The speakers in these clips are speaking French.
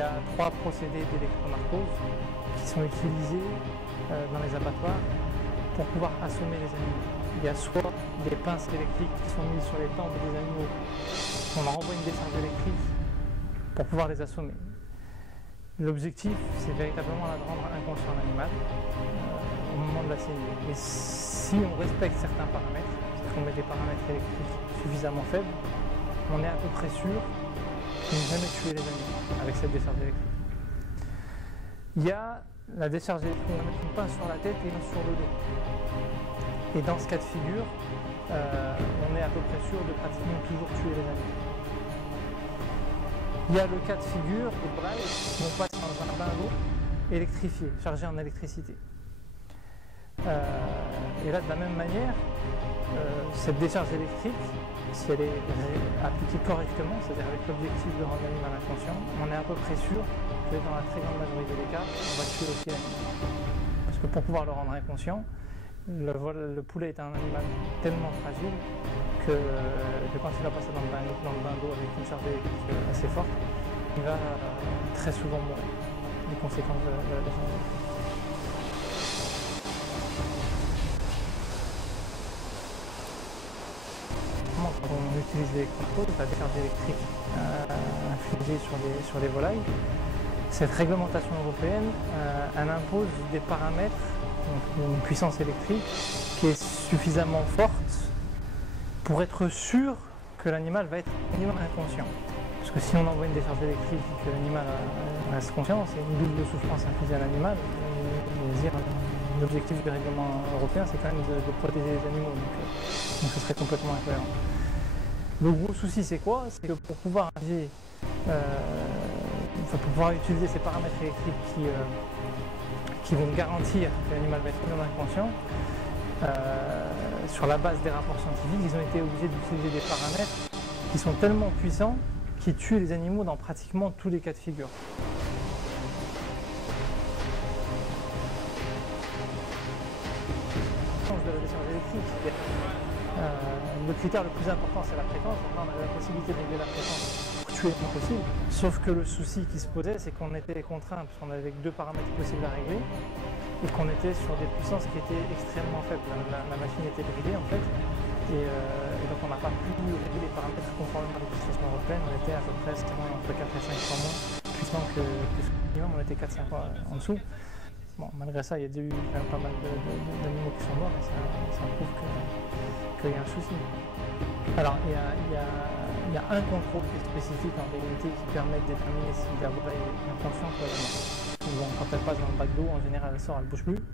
y a 3 procédés d'électronarcose qui sont utilisés dans les abattoirs pour pouvoir assommer les animaux. Il y a soit des pinces électriques qui sont mises sur les tempes des animaux, on leur envoie une décharge électrique pour pouvoir les assommer. L'objectif, c'est véritablement de rendre inconscient l'animal au moment de la saignée. Et si on respecte certains paramètres, c'est qu'on met des paramètres électriques suffisamment faibles, on est à peu près sûr de ne jamais tuer les animaux avec cette décharge électrique. Il y a la décharge électrique, on va mettre une pince sur la tête et une sur le dos. Et dans ce cas de figure, on est à peu près sûr de pratiquement toujours tuer les animaux. Il y a le cas de figure des brailles qui vont passer dans un bain d'eau électrifié, chargé en électricité. Et là, de la même manière, cette décharge électrique, si elle est appliquée correctement, c'est-à-dire avec l'objectif de rendre l'animal inconscient, on est à peu près sûr que dans la très grande majorité des cas, on va tuer aussi l'animal. Parce que pour pouvoir le rendre inconscient, le poulet est un animal tellement fragile que quand il va passer dans le bain d'eau avec une charge électrique assez forte, il va très souvent mourir des conséquences de la décharge électrique. Quand on utilise l'électrocode, la décharge électrique infligée sur les volailles, cette réglementation européenne, elle impose des paramètres, donc une puissance électrique qui est suffisamment forte pour être sûr que l'animal va être minimum inconscient. Parce que si on envoie une décharge électrique et que l'animal reste conscient, c'est une double souffrance infligée à l'animal. L'objectif du règlement européen, c'est quand même de protéger les animaux, donc ce serait complètement incohérent. Le gros souci, c'est quoi? C'est que pour pouvoir agir, pour pouvoir utiliser ces paramètres électriques qui vont garantir que l'animal va être minimum inconscient, sur la base des rapports scientifiques, ils ont été obligés d'utiliser des paramètres qui sont tellement puissants qu'ils tuent les animaux dans pratiquement tous les cas de figure. De la décharge électrique. Le critère le plus important, c'est la fréquence. Donc là, on avait la possibilité de régler la fréquence pour tuer le moins possible. Sauf que le souci qui se posait, c'est qu'on était contraint, parce qu'on avait que 2 paramètres possibles à régler, et qu'on était sur des puissances qui étaient extrêmement faibles. La machine était bridée en fait, et donc on n'a pas pu régler les paramètres conformément à la législation européenne. On était à peu près entre 4 et 5 fois moins puissant que ce minimum, on était 4-5 fois en dessous. Bon, malgré ça, il y a eu quand même pas mal d'animaux qui sont morts, et ça prouve qu'il y a un souci. Alors, il y a un contrôle qui est spécifique en réalité qui permet de déterminer si la volaille est inconsciente ou elle est morte. Bon, quand elle passe dans le bac d'eau, en général, elle sort, elle ne bouge plus.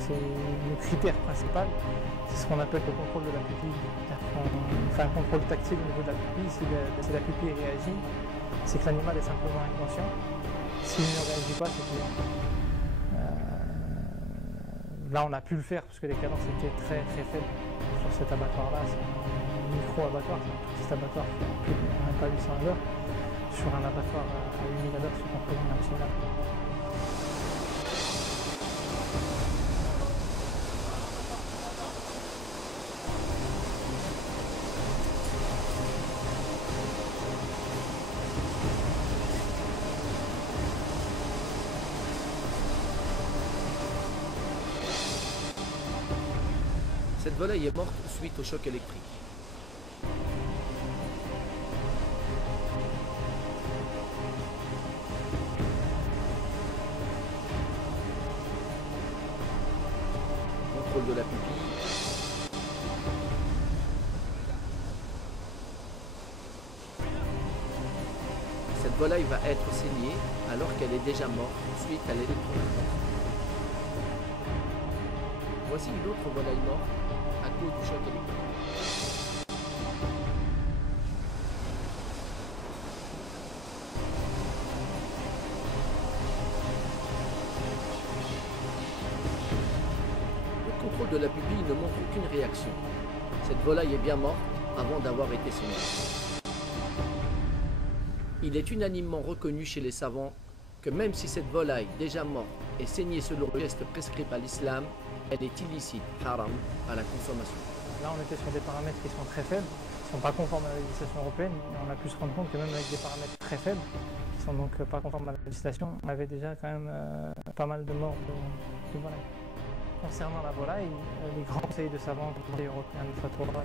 C'est le critère principal, c'est ce qu'on appelle le contrôle de la pupille. On fait un contrôle tactile au niveau de la pupille. Si la pupille réagit, c'est que l'animal est simplement inconscient. S'il ne réagit pas, c'est que là, on a pu le faire parce que les cadences étaient très très faibles sur cet abattoir-là. C'est un micro-abattoir, c'est un tout petit abattoir qui a plus de même pas 800 à l'heure. Sur un abattoir à 8000 à l'heure, c'est qu'on peut un signal. Cette volaille est morte suite au choc électrique. Contrôle de la pupille. Cette volaille va être saignée alors qu'elle est déjà morte suite à l'électrochoc. Voici une autre volaille morte à cause du choc électrique. Le contrôle de la pupille ne montre aucune réaction. Cette volaille est bien morte avant d'avoir été saignée. Il est unanimement reconnu chez les savants que même si cette volaille déjà morte est saignée selon le geste prescrit par l'islam, elle est illicite, haram, à la consommation. Là, on était sur des paramètres qui sont très faibles. ne sont pas conformes à la législation européenne. Et on a pu se rendre compte que même avec des paramètres très faibles, qui sont donc pas conformes à la législation, on avait déjà quand même pas mal de morts de volailles. Concernant la volaille, les grands conseils de savants, comme le Conseil européen de fatwa,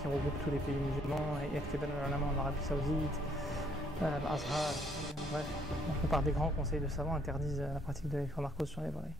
qui regroupe tous les pays musulmans, et en Arabie Saoudite, l'Azhar, bref, la plupart des grands conseils de savants interdisent la pratique de l'électromarcose sur les volailles.